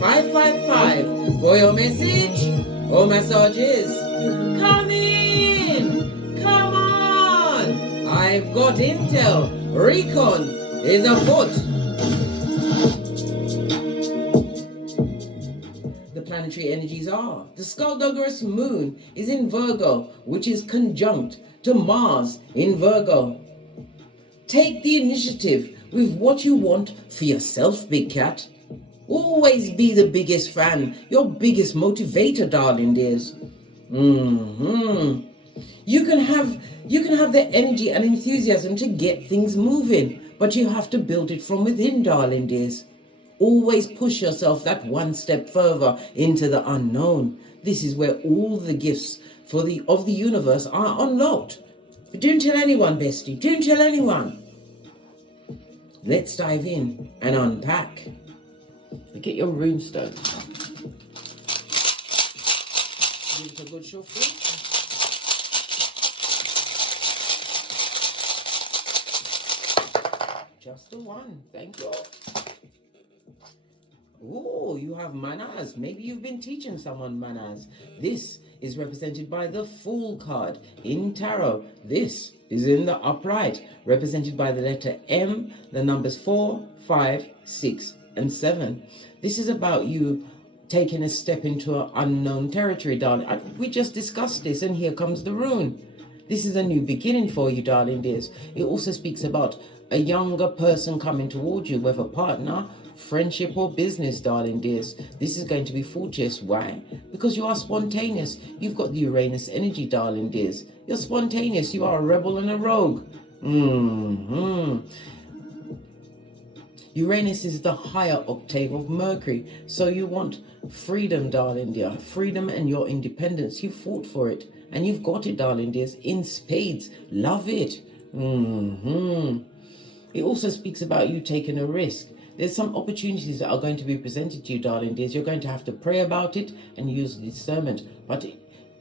555 for your message or massages. Come in! Come on! I've got intel. Recon is afoot. The planetary energies are. The Skullduggerous moon is in Virgo, which is conjunct to Mars in Virgo. Take the initiative with what you want for yourself, big cat. Always be the biggest fan, your biggest motivator, darling dears. You can have the energy and enthusiasm to get things moving, but you have to build it from within, darling dears. Always push yourself that one step further into the unknown. This is where all the gifts of the universe are unlocked. But don't tell anyone, bestie. Don't tell anyone. Let's dive in and unpack. Get your rune stones. Give it a good shuffle. Just the one. Thank you. Oh, you have manners. Maybe you've been teaching someone manners. This is represented by the Fool card in Tarot. This is in the upright, represented by the letter M, the numbers 4, 5, 6, and 7. This is about you taking a step into an unknown territory, darling. We just discussed this, and here comes the rune. This is a new beginning for you, darling dears. It also speaks about a younger person coming towards you, whether partner, friendship, or business, darling dears. This is going to be fortuitous. Why? Because you are spontaneous. You've got the Uranus energy, darling dears. You're spontaneous. You are a rebel and a rogue. Uranus is the higher octave of Mercury. So you want freedom, darling dear. Freedom and your independence. You fought for it. And you've got it, darling dears, in spades. Love it. It also speaks about you taking a risk. There's some opportunities that are going to be presented to you, darling dears. You're going to have to pray about it and use discernment. But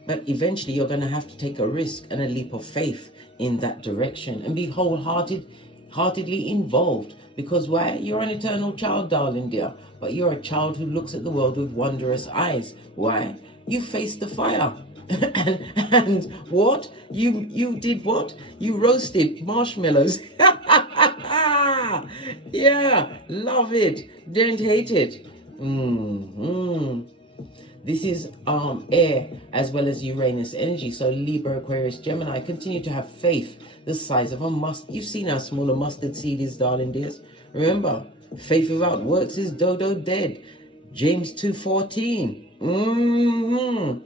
eventually you're going to have to take a risk and a leap of faith in that direction and be wholeheartedly involved. Because why? You're an eternal child, darling dear. But you're a child who looks at the world with wondrous eyes. Why? You faced the fire. and what? You did what? You roasted marshmallows. Yeah, love it. Don't hate it. This is air as well as Uranus energy. So Libra, Aquarius, Gemini, continue to have faith the size of a mustard. You've seen how small a mustard seed is, darling dears. Remember, faith without works is dodo dead. James 2:14.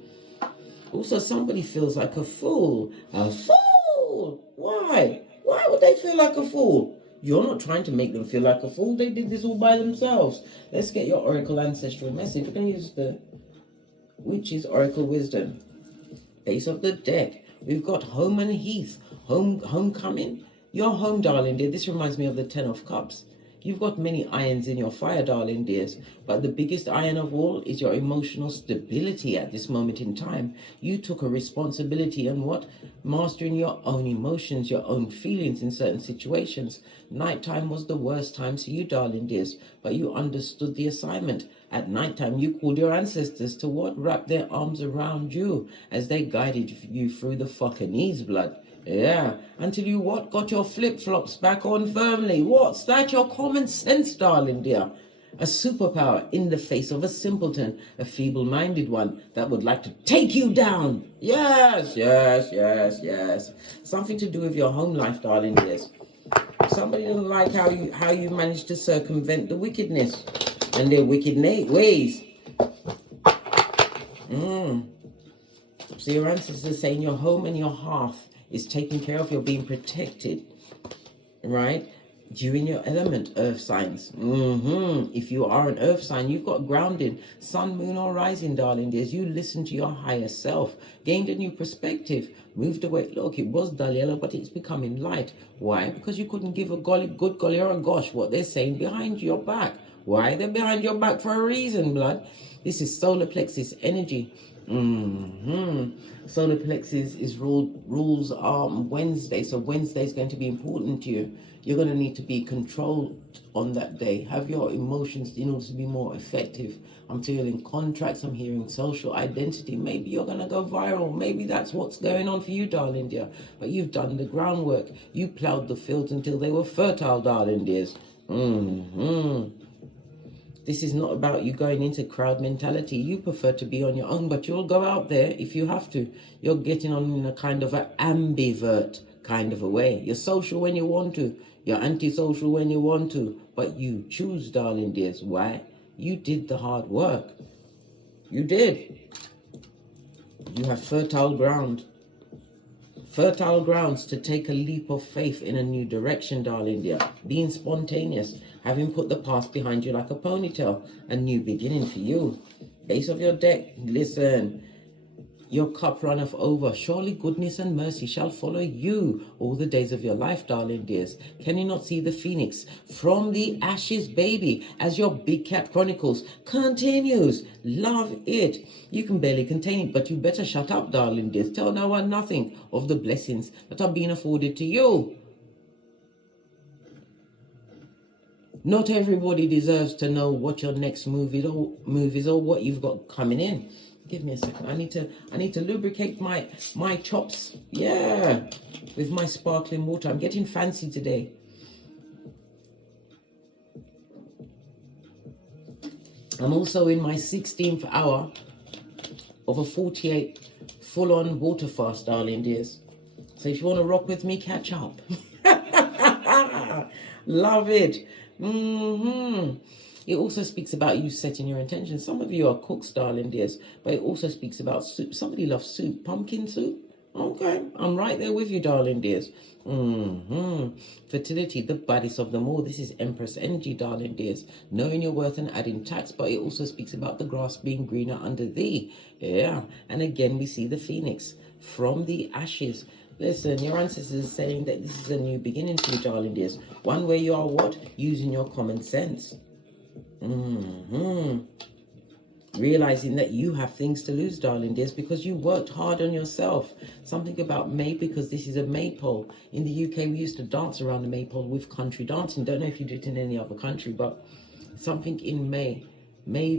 Also, somebody feels like a fool. A fool! Why? Why would they feel like a fool? You're not trying to make them feel like a fool. They did this all by themselves. Let's get your Oracle Ancestral message. We're going to use the Witch's Oracle Wisdom. Base of the deck. We've got home and heath. Homecoming. You're home, darling dear. This reminds me of the 10 of Cups. You've got many irons in your fire, darling dears, but the biggest iron of all is your emotional stability at this moment in time. You took a responsibility on what? Mastering your own emotions, your own feelings in certain situations. Nighttime was the worst time for you, darling dears, but you understood the assignment. At nighttime, you called your ancestors to what? Wrap their arms around you as they guided you through the fucking knees, blood. Yeah, until you what? Got your flip-flops back on firmly. What's that? Your common sense, darling dear. A superpower in the face of a simpleton, a feeble-minded one that would like to take you down. Yes, yes, yes, yes. Something to do with your home life, darling dears. Somebody doesn't like how you managed to circumvent the wickedness and their wicked ways. So your ancestors saying your home and your hearth is taken care of, you're being protected, right? You in your element, earth signs. If you are an earth sign, you've got grounding, sun, moon, or rising, darling dears. You listen to your higher self, gained a new perspective, moved away. Look, it was dull yellow, but it's becoming light. Why? Because you couldn't give a good golly or a gosh what they're saying behind your back. Why? They're behind your back for a reason, blood. This is solar plexus energy. Solar plexus is rules Wednesday, so Wednesday is going to be important to you. You're going to need to be controlled on that day. Have your emotions in order to be more effective. I'm feeling contracts. I'm hearing social identity. Maybe you're going to go viral. Maybe that's what's going on for you, darling dear. But you've done the groundwork. You plowed the fields until they were fertile, darling dears. This is not about you going into crowd mentality. You prefer to be on your own, but you'll go out there if you have to. You're getting on in a kind of an ambivert kind of a way. You're social when you want to. You're antisocial when you want to. But you choose, darling dears. Why? You did the hard work. You did. You have fertile ground. Fertile grounds to take a leap of faith in a new direction, darling dear. Being spontaneous, having put the past behind you like a ponytail. A new beginning for you. Base of your deck, listen. Your cup runneth over. Surely goodness and mercy shall follow you all the days of your life, darling dears. Can you not see the phoenix from the ashes, baby, as your Big Cat Chronicles continues? Love it. You can barely contain it, but you better shut up, darling dears. Tell no one nothing of the blessings that are being afforded to you. Not everybody deserves to know what your next move is or what you've got coming in. Give me a second. I need to lubricate my chops. Yeah, with my sparkling water. I'm getting fancy today. I'm also in my 16th hour of a 48 full-on water fast, darling dears. So if you want to rock with me, catch up. Love it. It also speaks about you setting your intentions. Some of you are cooks, darling dears, but it also speaks about soup. Somebody loves soup. Pumpkin soup? Okay, I'm right there with you, darling dears. Fertility, the baddest of them all. This is Empress energy, darling dears. Knowing your worth and adding tax, but it also speaks about the grass being greener under thee. Yeah, and again, we see the phoenix from the ashes. Listen, your ancestors are saying that this is a new beginning for you, darling dears. One where you are what? Using your common sense. Realizing that you have things to lose, darling dears, because you worked hard on yourself. Something about May, because this is a maypole. In the UK, we used to dance around the maypole with country dancing. Don't know if you did it in any other country, but something in May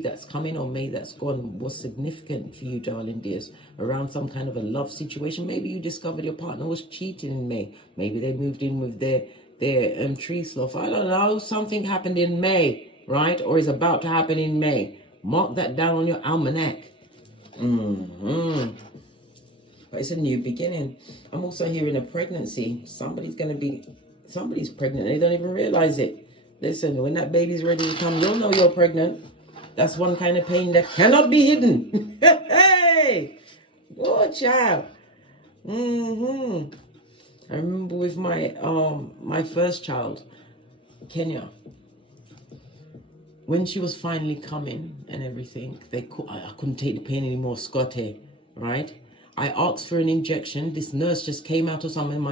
that's coming or May that's gone was significant for you, darling dears, around some kind of a love situation. Maybe you discovered your partner was cheating in May. Maybe they moved in with their tree slough. I don't know. Something happened in May, right? Or is about to happen in May. Mark that down on your almanac. But it's a new beginning. I'm also hearing a pregnancy. Somebody's pregnant. They don't even realize it. Listen, when that baby's ready to come, you'll know you're pregnant. That's one kind of pain that cannot be hidden. Hey! Watch out. I remember with my first child, Kenya, when she was finally coming and everything, I couldn't take the pain anymore, Scotty, right? I asked for an injection. This nurse just came out or something.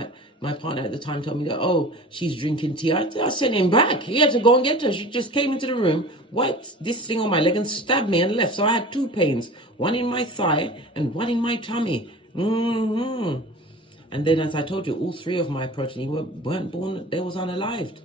My partner at the time told me that, oh, she's drinking tea. I sent him back. He had to go and get her. She just came into the room, wiped this thing on my leg and stabbed me and left. So I had two pains, one in my thigh and one in my tummy. And then, as I told you, all three of my progeny weren't born. They was unalived.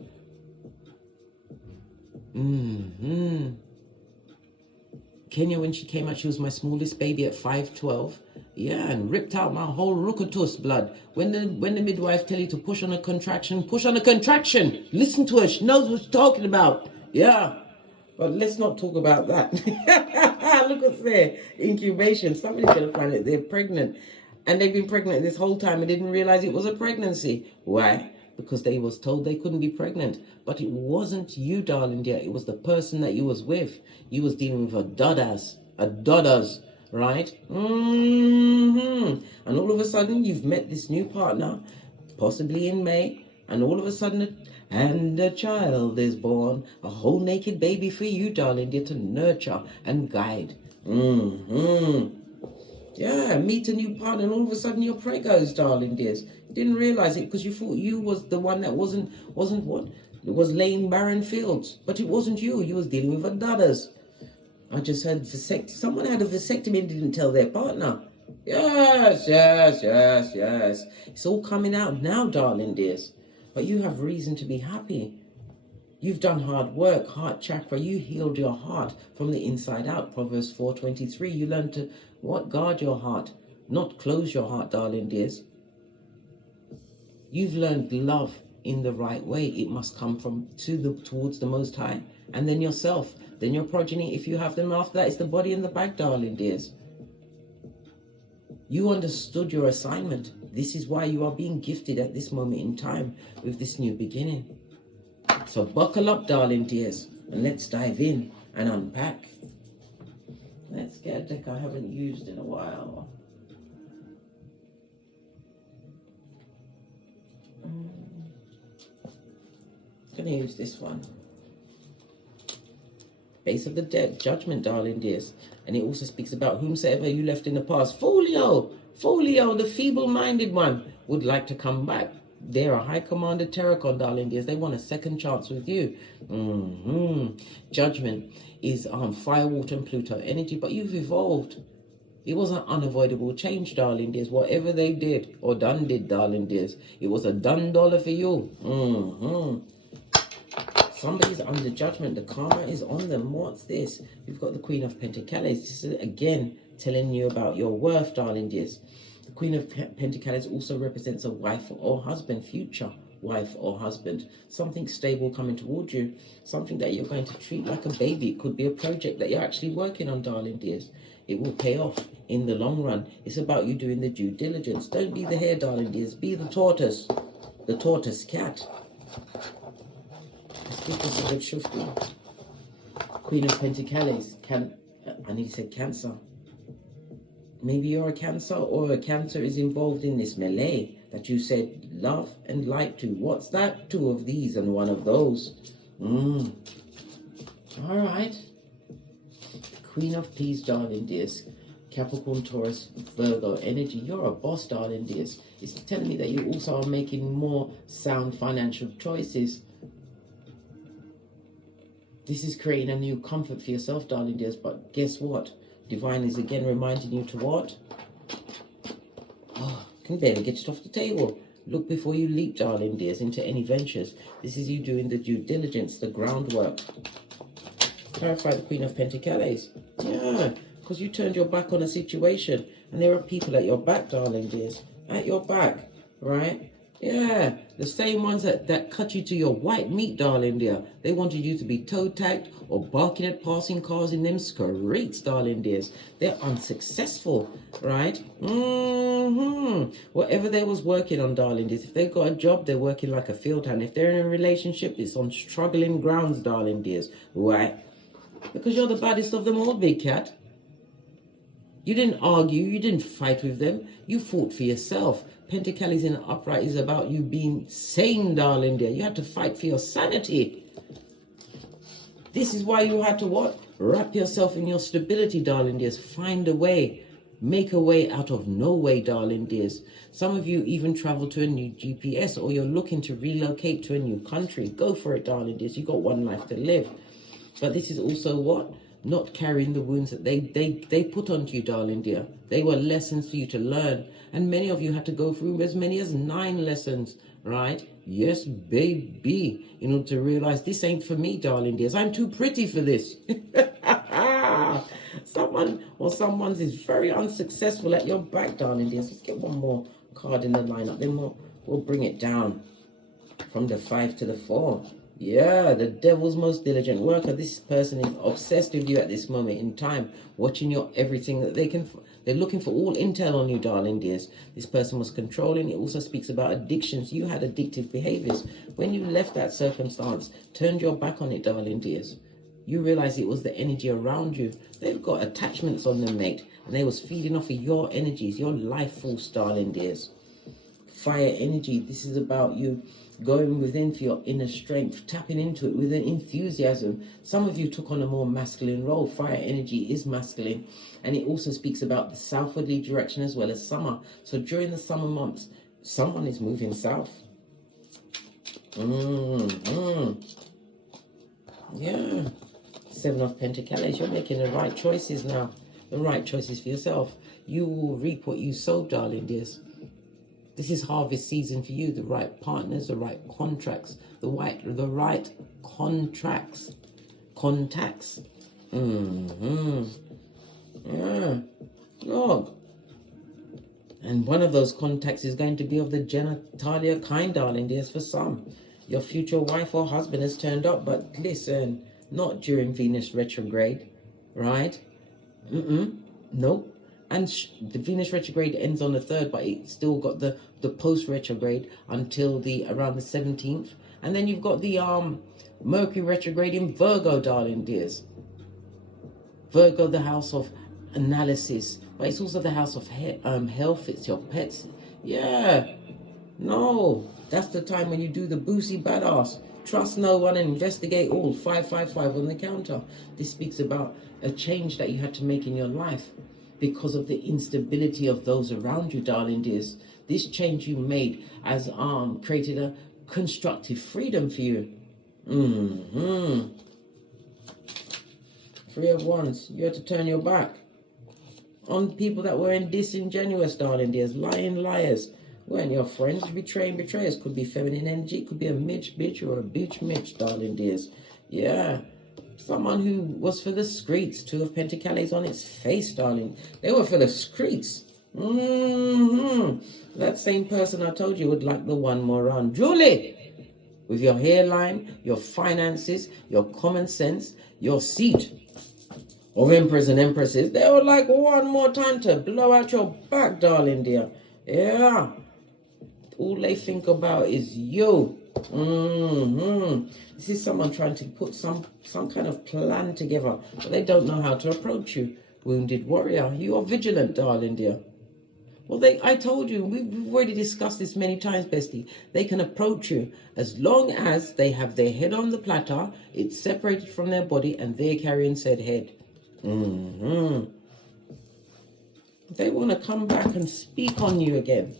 Kenya, when she came out, she was my smallest baby at 5'12". Yeah, and ripped out my whole ruckus blood. When the midwife tell you to push on a contraction, push on a contraction. Listen to her. She knows what she's talking about. Yeah. But let's not talk about that. Look what's there. Incubation. Somebody's going to find it. They're pregnant. And they've been pregnant this whole time and didn't realize it was a pregnancy. Why? Because they was told they couldn't be pregnant. But it wasn't you, darling dear. It was the person that you was with. You was dealing with a dodders, right? And all of a sudden, you've met this new partner, possibly in May, and all of a sudden, and a child is born, a whole naked baby for you, darling dear, to nurture and guide. Yeah, meet a new partner, and all of a sudden you're pregos, darling dears. Didn't realize it because you thought you was the one that wasn't what? It was laying barren fields. But it wasn't you. You was dealing with a daughters. I just heard someone had a vasectomy and didn't tell their partner. Yes, yes, yes, yes. It's all coming out now, darling dears. But you have reason to be happy. You've done hard work, heart chakra. You healed your heart from the inside out. Proverbs 4:23. You learned to what? Guard your heart, not close your heart, darling dears. You've learned love in the right way. It must come from towards the Most High, and then yourself, then your progeny, if you have them. After that, it's the body in the bag, darling dears. You understood your assignment. This is why you are being gifted at this moment in time with this new beginning. So buckle up, darling dears, and let's dive in and unpack. Let's get a deck I haven't used in a while. I'm gonna use this one. Base of the Dead, Judgment, darling dears. And it also speaks about whomsoever you left in the past. Folio, the feeble-minded one, would like to come back. They're a high commander Terracon, darling dears. They want a second chance with you. Judgment is fire, water, and Pluto energy, but you've evolved. It was an unavoidable change, darling dears. Whatever they did or done did, darling dears, it was a done dollar for you. Somebody's under judgment. The karma is on them. What's this? We've got the Queen of Pentacles. This is, again, telling you about your worth, darling dears. The Queen of Pentacles also represents a wife or husband, future wife or husband. Something stable coming towards you. Something that you're going to treat like a baby. It could be a project that you're actually working on, darling dears. It will pay off in the long run. It's about you doing the due diligence. Don't be the hare, darling dears. Be the tortoise cat. Queen of Pentacles. I need to say Cancer. Maybe you're a Cancer, or a Cancer is involved in this melee that you said love and light to. What's that? 2 of these and 1 of those. All right. Queen of Peace, darling dears. Capricorn, Taurus, Virgo energy. You're a boss, darling dears. It's telling me that you also are making more sound financial choices. This is creating a new comfort for yourself, darling dears. But guess what? Divine is again reminding you to what? Oh, can barely get it off the table. Look before you leap, darling dears, into any ventures. This is you doing the due diligence, the groundwork. Clarify the Queen of Pentacles. Yeah, because you turned your back on a situation. And there are people at your back, darling dears. At your back, right? Yeah, the same ones that cut you to your white meat, darling dear. They wanted you to be toe-tagged or barking at passing cars in them streets, darling dears. They're unsuccessful, right? Whatever they was working on, darling dears. If they got a job, they're working like a field hand. If they're in a relationship, it's on struggling grounds, darling dears. Right? Because you're the baddest of them all, big cat. You didn't argue. You didn't fight with them. You fought for yourself. Pentacles in upright is about you being sane, darling dear. You had to fight for your sanity. This is why you had to what? Wrap yourself in your stability, darling dears. Find a way. Make a way out of no way, darling dears. Some of you even travel to a new GPS, or you're looking to relocate to a new country. Go for it, darling dears. You've got one life to live. But this is also what? Not carrying the wounds that they put onto you, darling dear. They were lessons for you to learn. And many of you had to go through as many as 9 lessons, right? Yes, baby. In order to realize this ain't for me, darling dears. I'm too pretty for this. Someone's is very unsuccessful at your back, darling dears. Let's get one more card in the lineup. Then we'll bring it down from the 5 to the 4. Yeah, the devil's most diligent worker. This person is obsessed with you at this moment in time, watching your everything that they can. They're looking for all intel on you, darling dears. This person was controlling. It also speaks about addictions. You had addictive behaviors. When you left that circumstance, turned your back on it, darling dears, you realize it was the energy around you. They've got attachments on them, mate, and they was feeding off of your energies, your life force, darling dears. Fire energy. This is about you going within for your inner strength, tapping into it with an enthusiasm. Some of you took on a more masculine role. Fire energy is masculine, and it also speaks about the southwardly direction as well as summer. So during the summer months, someone is moving south. Yeah, Seven of Pentacles. You're making the right choices now. The right choices for yourself. You will reap what you sow, darling dears. This is harvest season for you. The right partners, the right contracts, the right contracts, contacts. Yeah. Look. And one of those contacts is going to be of the genitalia kind, darling dears, for some. Your future wife or husband has turned up, but listen, not during Venus retrograde, right? Nope. And the Venus retrograde ends on the 3rd, but it's still got the post retrograde until around the 17th. And then you've got the Mercury retrograde in Virgo, darling dears. Virgo, the house of analysis, but it's also the house of health. It's your pets. Yeah. No, that's the time when you do the boozy badass. Trust no one and investigate all. 555 on the counter. This speaks about a change that you had to make in your life because of the instability of those around you, darling dears. This change you made has created a constructive freedom for you. Three of Wands. You had to turn your back on people that were disingenuous, darling dears. Lying liars. Weren't your friends. Betraying betrayers. Could be feminine energy. Could be a Mitch bitch or a bitch Mitch, darling dears. Yeah. Someone who was for the streets. Two of Pentacles on its face, darling. They were for the streets. That same person I told you would like the one more on. Julie! With your hairline, your finances, your common sense, your seat of emperors and empresses, they would like one more time to blow out your back, darling dear. Yeah. All they think about is you. This is someone trying to put some kind of plan together, but they don't know how to approach you. Wounded warrior, you are vigilant, darling dear. Well, I told you, we've already discussed this many times, bestie. They can approach you as long as they have their head on the platter, it's separated from their body, and they're carrying said head. They want to come back and speak on you again.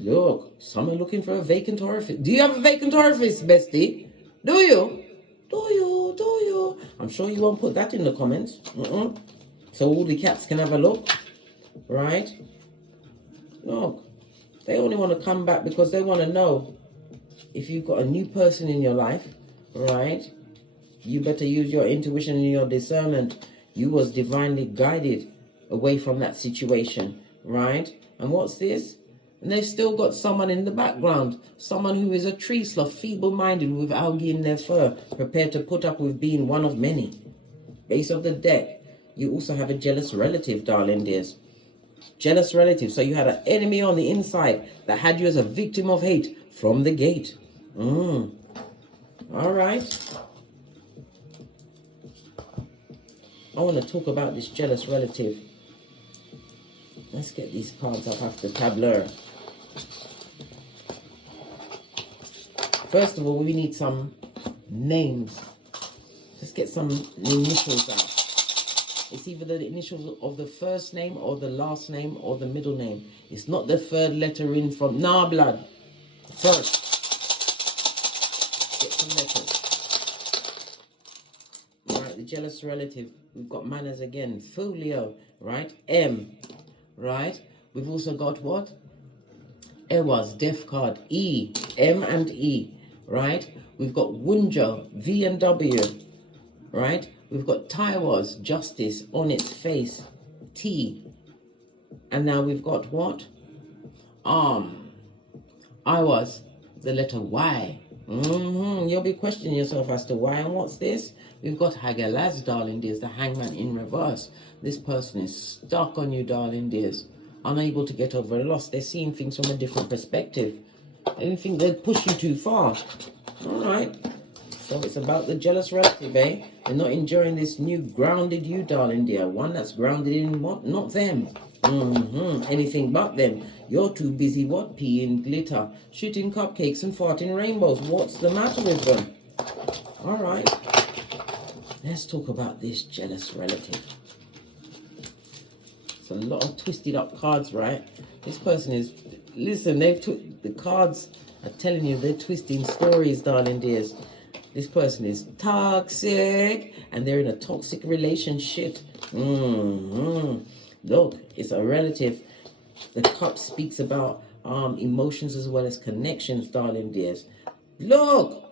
Look, some are looking for a vacant orifice. Do you have a vacant orifice, bestie? Do you? I'm sure you won't put that in the comments. So all the cats can have a look, right? Look, they only want to come back because they want to know if you've got a new person in your life, right? You better use your intuition and your discernment. You was divinely guided away from that situation, right? And what's this? And they've still got someone in the background, someone who is a tree sloth, feeble-minded with algae in their fur, prepared to put up with being one of many. Base of the deck. You also have a jealous relative, darling dears. Jealous relative. So you had an enemy on the inside that had you as a victim of hate from the gate. All right. I want to talk about this jealous relative. Let's get these cards up off the tableau. First of all, we need some names. Let's get some initials out. It's either the initials of the first name or the last name or the middle name. It's not the third letter in from... Nah, blood. First. Get some letters. Right, the jealous relative. We've got manners again. Folio, right? M, right? We've also got what? Ewas, death card. E, M and E, right? We've got Wunjo, V and W, right? We've got Taiwas, justice, on its face, T. And now we've got what? I was the letter Y. You'll be questioning yourself as to why and what's this? We've got Hagalaz, darling dears, the hangman in reverse. This person is stuck on you, darling dears. Unable to get over a loss. They're seeing things from a different perspective. They think they'd push you too far. All right. So it's about the jealous relative, eh? They're not enjoying this new grounded you, darling dear. One that's grounded in what? Not them. Anything but them. You're too busy, what? Peeing glitter, shooting cupcakes and farting rainbows. What's the matter with them? All right. Let's talk about this jealous relative. It's a lot of twisted up cards, right? This person is... Listen, the cards are telling you they're twisting stories, darling dears. This person is toxic, and they're in a toxic relationship. Look, it's a relative. The cup speaks about emotions as well as connections, darling dears. Look,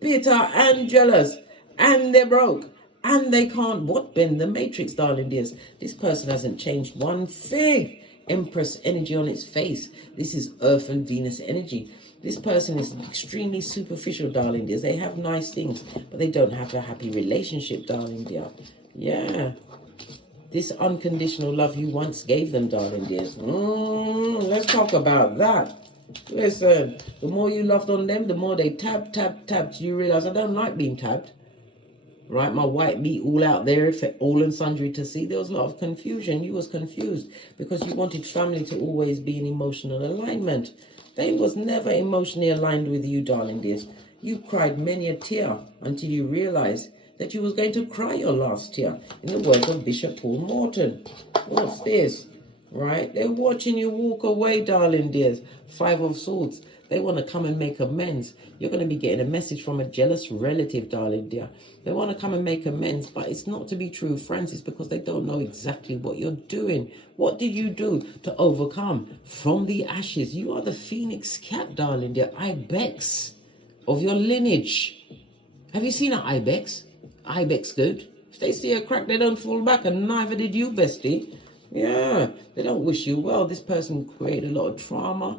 bitter and jealous, and they're broke, and they can't bend the matrix, darling dears. This person hasn't changed one fig. Empress energy on its face. This is Earth and Venus energy. This person is extremely superficial, darling dears. They have nice things, but they don't have a happy relationship, darling dear. Yeah. This unconditional love you once gave them, darling dears. Let's talk about that. Listen, the more you loved on them, the more they tapped. You realize I don't like being tapped. Right, my white meat all out there for all and sundry to see. There was a lot of confusion. You was confused because you wanted family to always be in emotional alignment. They was never emotionally aligned with you, darling dears. You cried many a tear until you realized that you was going to cry your last tear. In the words of Bishop Paul Morton. What's this? Right? They're watching you walk away, darling dears. 5 of Swords. They want to come and make amends. You're going to be getting a message from a jealous relative, darling dear. They want to come and make amends, but it's not to be true, Francis, because they don't know exactly what you're doing. What did you do to overcome from the ashes? You are the phoenix cat, darling dear, IBEX of your lineage. Have you seen an IBEX? IBEX good. If they see a crack, they don't fall back, and neither did you, bestie. Yeah, they don't wish you well. This person created a lot of trauma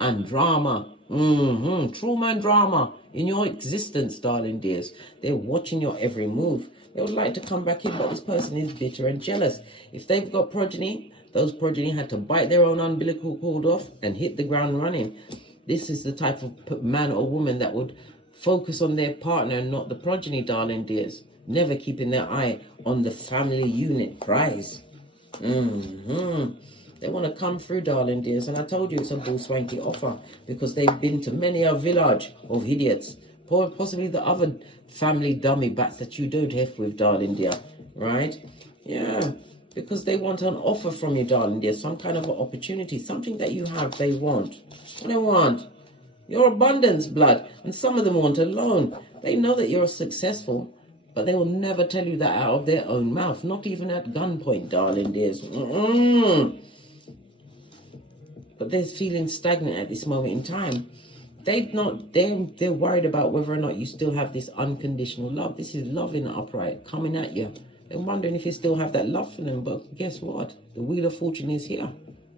and drama. Trauma and drama in your existence, darling dears. They're watching your every move. They would like to come back in, but this person is bitter and jealous. If they've got progeny, those progeny had to bite their own umbilical cord off and hit the ground running. This is the type of man or woman that would focus on their partner and not the progeny, darling dears. Never keeping their eye on the family unit prize. They want to come through, darling dears, and I told you it's a bull swanky offer because they've been to many a village of idiots, possibly the other family dummy bats that you don't have with, darling dear, right? Yeah, because they want an offer from you, darling dear, some kind of an opportunity, something that you have, they want. What they want? Your abundance, blood, and some of them want a loan. They know that you're successful, but they will never tell you that out of their own mouth, not even at gunpoint, darling dears. But they're feeling stagnant at this moment in time. They're worried about whether or not you still have this unconditional love. This is love in the upright coming at you. They're wondering if you still have that love for them. But guess what? The Wheel of Fortune is here.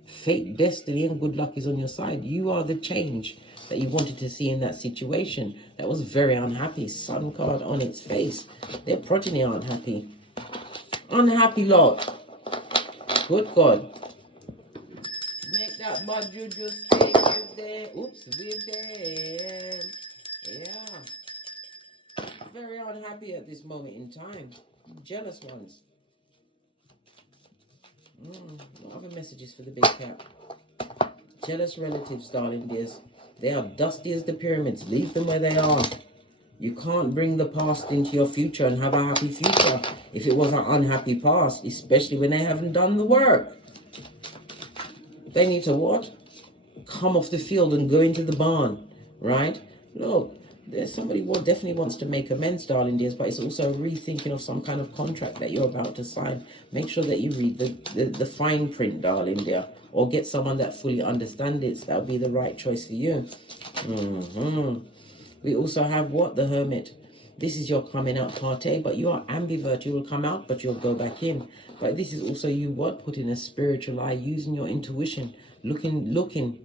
Fate, destiny, and good luck is on your side. You are the change that you wanted to see in that situation. That was very unhappy. Sun card on its face. Their progeny aren't happy. Unhappy lot. Good God. That bad juju stay with them. Oops, with them. Yeah. Very unhappy at this moment in time. Jealous ones. What other messages for the big cat? Jealous relatives, darling dears. They are dusty as the pyramids. Leave them where they are. You can't bring the past into your future and have a happy future if it was an unhappy past, especially when they haven't done the work. They need to what? Come off the field and go into the barn, right? Look, there's somebody who definitely wants to make amends, darling dears, but it's also a rethinking of some kind of contract that you're about to sign. Make sure that you read the fine print, darling dear, or get someone that fully understands it. So that'll be the right choice for you. We also have what? The Hermit. This is your coming out party, but you are ambivert. You will come out, but you'll go back in. But this is also you what? Putting a spiritual eye, using your intuition, looking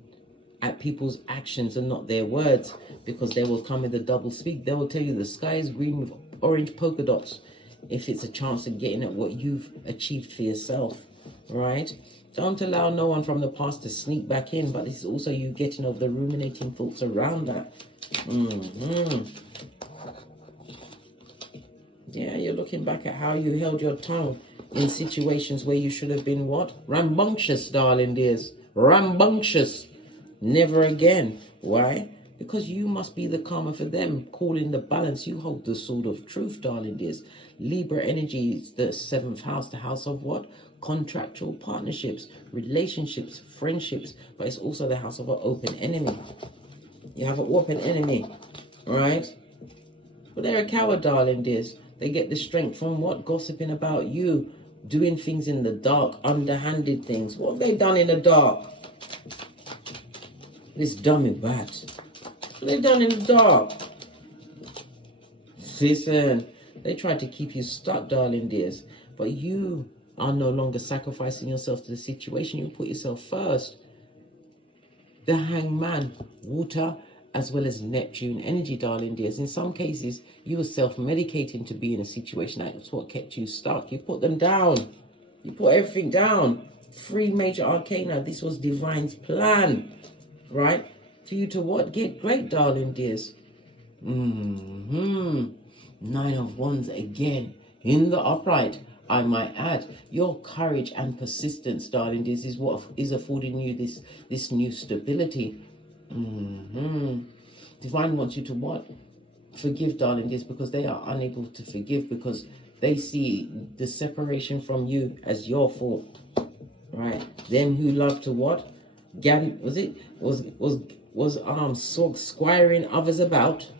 at people's actions and not their words, because they will come with a double speak. They will tell you the sky is green with orange polka dots if it's a chance of getting at what you've achieved for yourself, right? Don't allow no one from the past to sneak back in, but this is also you getting over the ruminating thoughts around that. Yeah, you're looking back at how you held your tongue in situations where you should have been what? Rambunctious, darling dears. Rambunctious. Never again. Why? Because you must be the karma for them. Calling the balance. You hold the sword of truth, darling dears. Libra energy is the 7th house. The house of what? Contractual partnerships, relationships, friendships. But it's also the house of an open enemy. You have an open enemy, right? But they're a coward, darling dears. They get the strength from what? Gossiping about you. Doing things in the dark, underhanded things. What have they done in the dark? This dummy bat. What have they done in the dark? Listen, they tried to keep you stuck, darling dears. But you are no longer sacrificing yourself to the situation. You put yourself first. The Hangman, water, as well as Neptune energy, darling dears. In some cases, you were self-medicating to be in a situation. That's what kept you stuck. You put them down. You put everything down. 3 major arcana. This was divine's plan, right? For you to what? Get great, darling dears. 9 of Wands again. In the upright, I might add. Your courage and persistence, darling dears, is what is affording you this new stability. Divine wants you to what? Forgive, darling dears, because they are unable to forgive because they see the separation from you as your fault, right? Them who love to what? Squiring others about,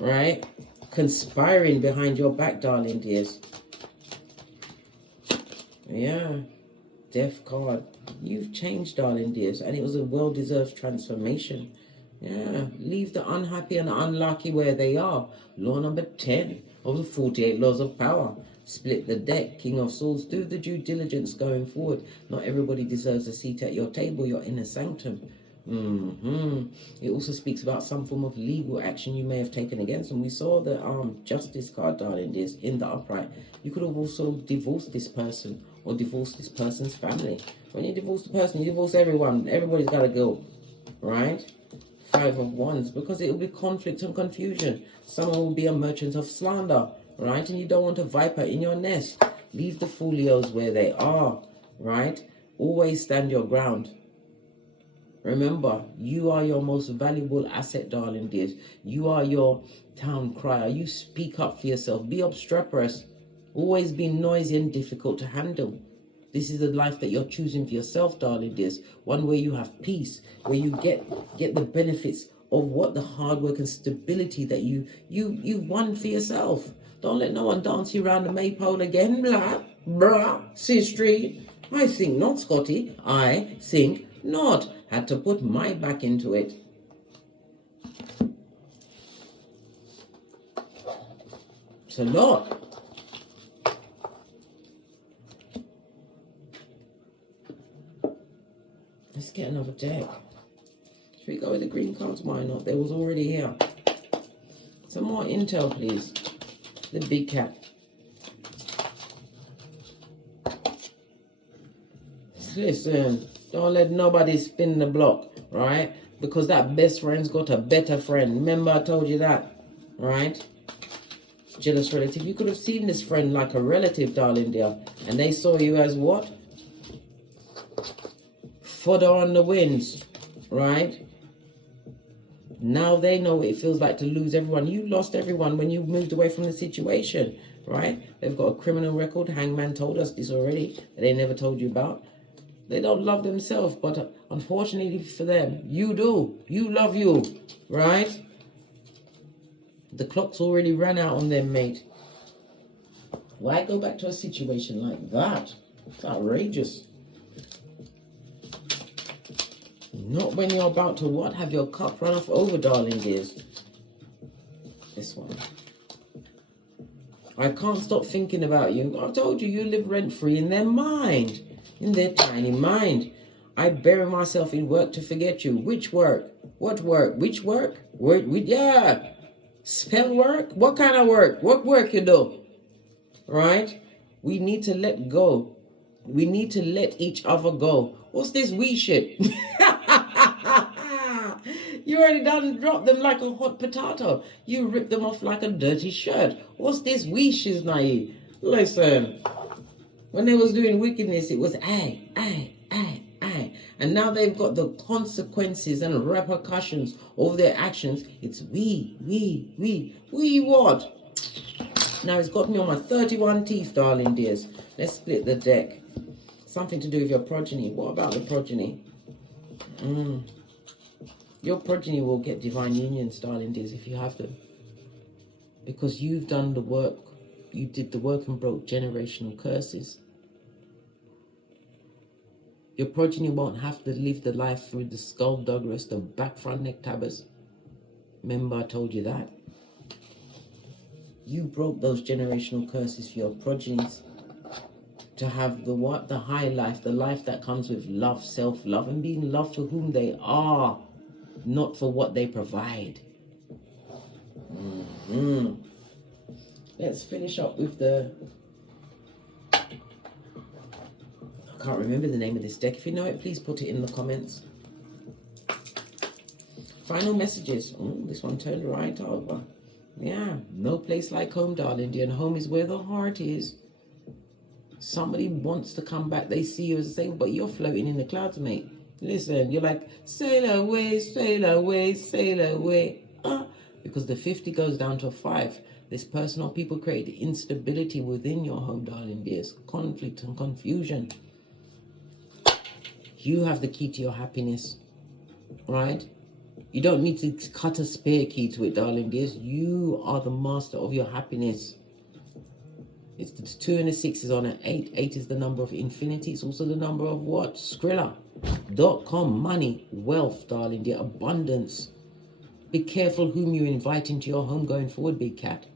right? Conspiring behind your back, darling dears. Yeah, Death card. You've changed, darling dears, and it was a well-deserved transformation. Yeah, leave the unhappy and unlucky where they are. Law number 10 of the 48 laws of power. Split the deck, King of Swords. Do the due diligence going forward. Not everybody deserves a seat at your table, your inner sanctum. It also speaks about some form of legal action you may have taken against them. We saw the Justice card, darling dears, in the upright. You could have also divorced this person or divorced this person's family. When you divorce the person, you divorce everyone. Everybody's got to go, right? 5 of Wands, because it will be conflict and confusion. Someone will be a merchant of slander, right? And you don't want a viper in your nest. Leave the folios where they are, right? Always stand your ground. Remember, you are your most valuable asset, darling dears. You are your town crier. You speak up for yourself. Be obstreperous. Always be noisy and difficult to handle. This is the life that you're choosing for yourself, darling dears. One where you have peace, where you get the benefits of what the hard work and stability that you've won for yourself. Don't let no one dance you around the maypole again. Blah, blah, sister. I think not, Scotty. I think not. Had to put my back into it. It's a lot. Let's get another deck. Should we go with the green cards? Why not? They was already here. Some more intel, please. The big cat. Listen, don't let nobody spin the block, right? Because that best friend's got a better friend. Remember I told you that, right? Jealous relative. You could have seen this friend like a relative, darling dear. And they saw you as what? Fodder on the winds, right? Now they know what it feels like to lose everyone. You lost everyone when you moved away from the situation, right? They've got a criminal record. Hangman told us this already, that they never told you about. They don't love themselves, but unfortunately for them, you do. You love you, right? The clock's already ran out on them, mate. Why go back to a situation like that? It's outrageous. Not when you're about to what? Have your cup run off over, darling dears. This one. I can't stop thinking about you. I told you, you live rent-free in their mind. In their tiny mind. I bury myself in work to forget you. Which work? What work? Which work? Yeah. Spell work? What kind of work? What work you do? Right? We need to let go. We need to let each other go. What's this we shit? You already done dropped them like a hot potato. You ripped them off like a dirty shirt. What's this we shiz naive? Listen. When they was doing wickedness, it was I. And now they've got the consequences and repercussions of their actions. It's we. We what? Now it's got me on my 31 teeth, darling dears. Let's split the deck. Something to do with your progeny. What about the progeny? Your progeny will get divine unions, darling dears, if you have them. Because you've done the work. You did the work and broke generational curses. Your progeny won't have to live the life through the skullduggerous, the back front neck tabbers. Remember I told you that? You broke those generational curses for your progenies to have the what? The high life, the life that comes with love, self-love, and being loved for whom they are, not for what they provide. Let's finish up with the... I can't remember the name of this deck. If you know it, please put it in the comments. Final messages. This one turned right over. Yeah, no place like home, darling dear. And home is where the heart is. Somebody wants to come back. They see you as a sailor, but you're floating in the clouds, mate. Listen, you're like, sail away, sail away, sail away. Because the 50 goes down to a 5. This person or people create instability within your home, darling dears. Conflict and confusion. You have the key to your happiness, right? You don't need to cut a spare key to it, darling dears. You are the master of your happiness. It's the 2 and the 6 is on an 8. 8 is the number of infinity. It's also the number of what? Skrilla.com. Money, wealth, darling dear, abundance. Be careful whom you invite into your home going forward, big cat.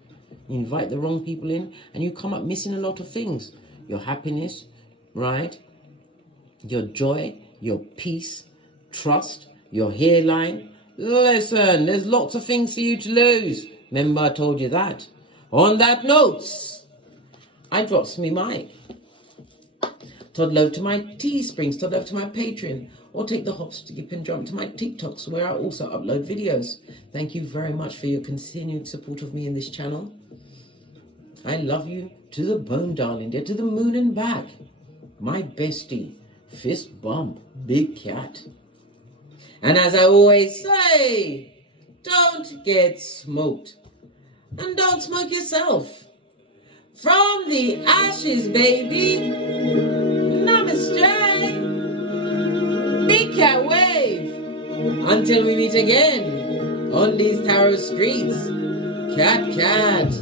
You invite the wrong people in and you come up missing a lot of things. Your happiness, right? Your joy, your peace, trust, your hairline. Listen, there's lots of things for you to lose. Remember I told you that. On that note, I drops me mic. Toddle over to my Teesprings, toddle over to my Patreon, or take the hop, skip and jump to my TikToks where I also upload videos. Thank you very much for your continued support of me in this channel. I love you to the bone, darling dear, to the moon and back. My bestie, fist bump, big cat. And as I always say, don't get smoked. And don't smoke yourself. From the ashes, baby. Namaste. Big cat wave. Until we meet again on these tarot streets. Cat, cat.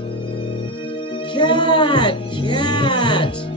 Cat, cat.